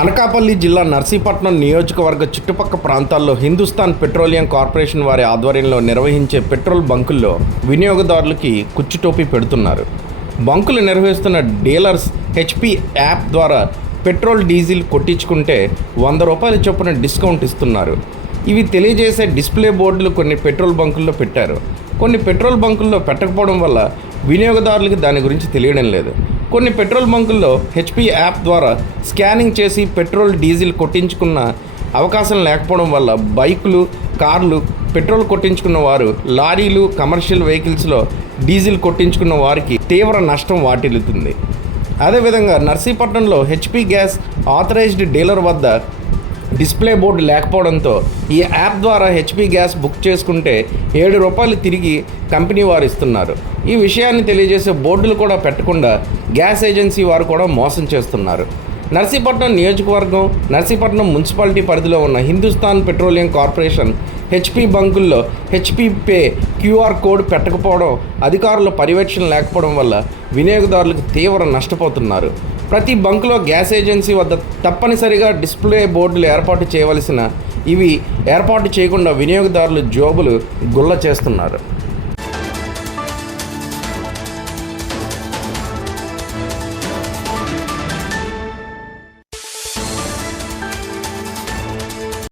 అనకాపల్లి జిల్లా నర్సీపట్నం నియోజకవర్గ చుట్టుపక్క ప్రాంతాల్లో హిందుస్థాన్ పెట్రోలియం కార్పొరేషన్ వారి ఆధ్వర్యంలో నిర్వహించే పెట్రోల్ బంకుల్లో వినియోగదారులకి కుచ్చుటోపీ పెడుతున్నారు. బంకులు నిర్వహిస్తున్న డీలర్స్ హెచ్పి యాప్ ద్వారా పెట్రోల్ డీజిల్ కొట్టించుకుంటే వంద రూపాయల చొప్పున డిస్కౌంట్ ఇస్తున్నారు. ఇవి తెలియజేసే డిస్ప్లే బోర్డులు కొన్ని పెట్రోల్ బంకుల్లో పెట్టారు. కొన్ని పెట్రోల్ బంకుల్లో పెట్టకపోవడం వల్ల వినియోగదారులకు దాని గురించి తెలియడం లేదు. కొన్ని పెట్రోల్ బంకుల్లో హెచ్పి యాప్ ద్వారా స్కానింగ్ చేసి పెట్రోల్ డీజిల్ కొట్టించుకున్న అవకాశం లేకపోవడం వల్ల బైకులు కార్లు పెట్రోల్ కొట్టించుకున్న వారు లారీలు కమర్షియల్ వెహికల్స్లో డీజిల్ కొట్టించుకున్న వారికి తీవ్ర నష్టం వాటిల్లుతుంది. అదేవిధంగా నర్సీపట్నంలో హెచ్పి గ్యాస్ ఆథరైజ్డ్ డీలర్ వద్ద డిస్ప్లే బోర్డు లేకపోవడంతో ఈ యాప్ ద్వారా హెచ్పి గ్యాస్ బుక్ చేసుకుంటే ఏడు రూపాయలు తిరిగి కంపెనీ వారు ఇస్తున్నారు. ఈ విషయాన్ని తెలియజేసే బోర్డులు కూడా పెట్టకుండా గ్యాస్ ఏజెన్సీ వారు కూడా మోసం చేస్తున్నారు. నర్సీపట్నం నియోజకవర్గం నర్సీపట్నం మున్సిపాలిటీ పరిధిలో ఉన్న హిందుస్థాన్ పెట్రోలియం కార్పొరేషన్ హెచ్పి బంకుల్లో హెచ్పి పే క్యూఆర్ కోడ్ పెట్టకపోవడం అధికారుల పర్యవేక్షణ లేకపోవడం వల్ల వినియోగదారులకు తీవ్ర నష్టపోతున్నారు. ప్రతి బంకులో గ్యాస్ ఏజెన్సీ వద్ద తప్పనిసరిగా డిస్ప్లే బోర్డులు ఏర్పాటు చేయవలసిన ఇవి ఏర్పాటు చేయకుండా వినియోగదారులు జోబులు గుల్ల చేస్తున్నారు.